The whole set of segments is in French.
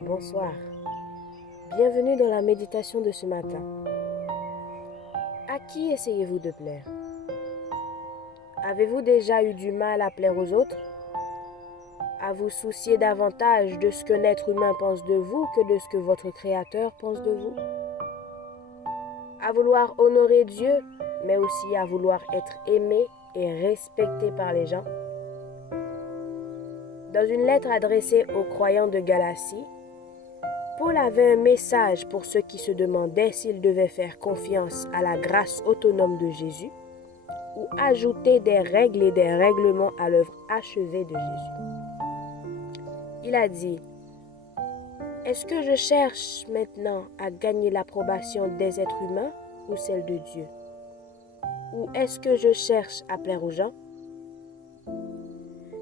Bonsoir. Bienvenue dans la méditation de ce matin. À qui essayez-vous de plaire? Avez-vous déjà eu du mal à plaire aux autres? À vous soucier davantage de ce qu'un être humain pense de vous que de ce que votre Créateur pense de vous? À vouloir honorer Dieu, mais aussi à vouloir être aimé et respecté par les gens? Dans une lettre adressée aux croyants de Galatie, Paul avait un message pour ceux qui se demandaient s'ils devaient faire confiance à la grâce autonome de Jésus ou ajouter des règles et des règlements à l'œuvre achevée de Jésus. Il a dit: est-ce que je cherche maintenant à gagner l'approbation des êtres humains ou celle de Dieu? Ou est-ce que je cherche à plaire aux gens?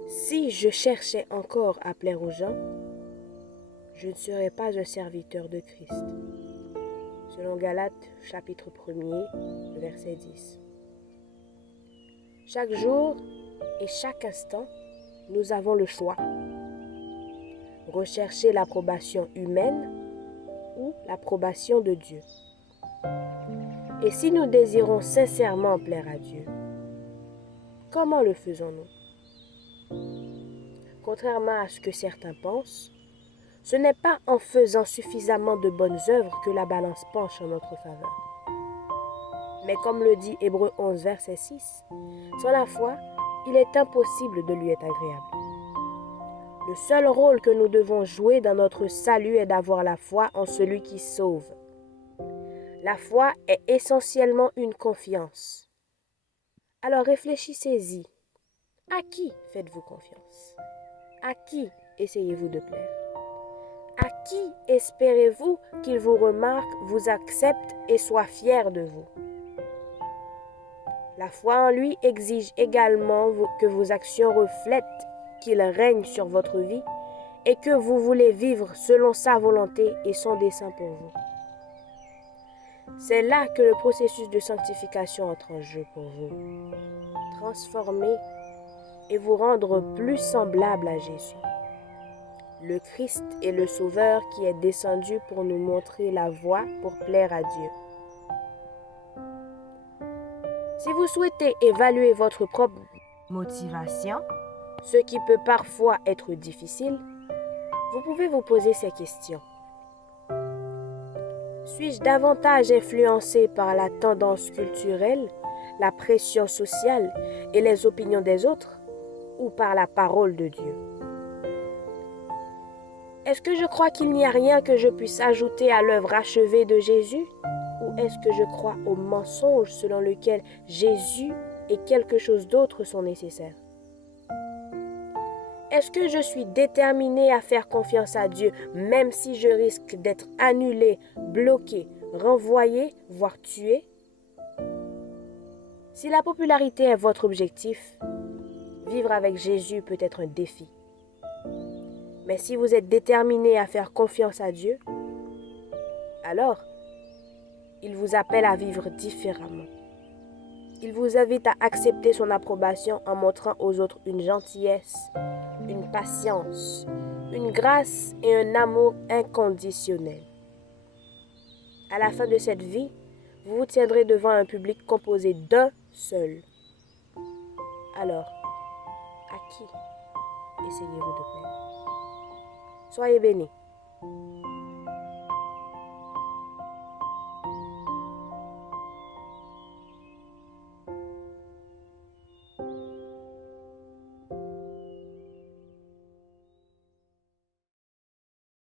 Si je cherchais encore à plaire aux gens, je ne serais pas un serviteur de Christ. Selon Galates, chapitre 1er, verset 10. Chaque jour et chaque instant, nous avons le choix. Rechercher l'approbation humaine ou l'approbation de Dieu. Et si nous désirons sincèrement plaire à Dieu, comment le faisons-nous? Contrairement à ce que certains pensent, ce n'est pas en faisant suffisamment de bonnes œuvres que la balance penche en notre faveur. Mais comme le dit Hébreux 11, verset 6, sans la foi, il est impossible de lui être agréable. Le seul rôle que nous devons jouer dans notre salut est d'avoir la foi en celui qui sauve. La foi est essentiellement une confiance. Alors réfléchissez-y. À qui faites-vous confiance? À qui essayez-vous de plaire? À qui espérez-vous qu'il vous remarque, vous accepte et soit fier de vous? La foi en lui exige également que vos actions reflètent qu'il règne sur votre vie et que vous voulez vivre selon sa volonté et son dessein pour vous. C'est là que le processus de sanctification entre en jeu pour vous. Transformer et vous rendre plus semblable à Jésus. Le Christ est le Sauveur qui est descendu pour nous montrer la voie pour plaire à Dieu. Si vous souhaitez évaluer votre propre motivation, ce qui peut parfois être difficile, vous pouvez vous poser ces questions. Suis-je davantage influencé par la tendance culturelle, la pression sociale et les opinions des autres, ou par la parole de Dieu? Est-ce que je crois qu'il n'y a rien que je puisse ajouter à l'œuvre achevée de Jésus? Ou est-ce que je crois au mensonge selon lequel Jésus et quelque chose d'autre sont nécessaires? Est-ce que je suis déterminé à faire confiance à Dieu même si je risque d'être annulé, bloqué, renvoyé, voire tué? Si la popularité est votre objectif, vivre avec Jésus peut être un défi. Mais si vous êtes déterminé à faire confiance à Dieu, alors il vous appelle à vivre différemment. Il vous invite à accepter son approbation en montrant aux autres une gentillesse, une patience, une grâce et un amour inconditionnel. À la fin de cette vie, vous vous tiendrez devant un public composé d'un seul. Alors, à qui essayez-vous de plaire? Soyez bénis.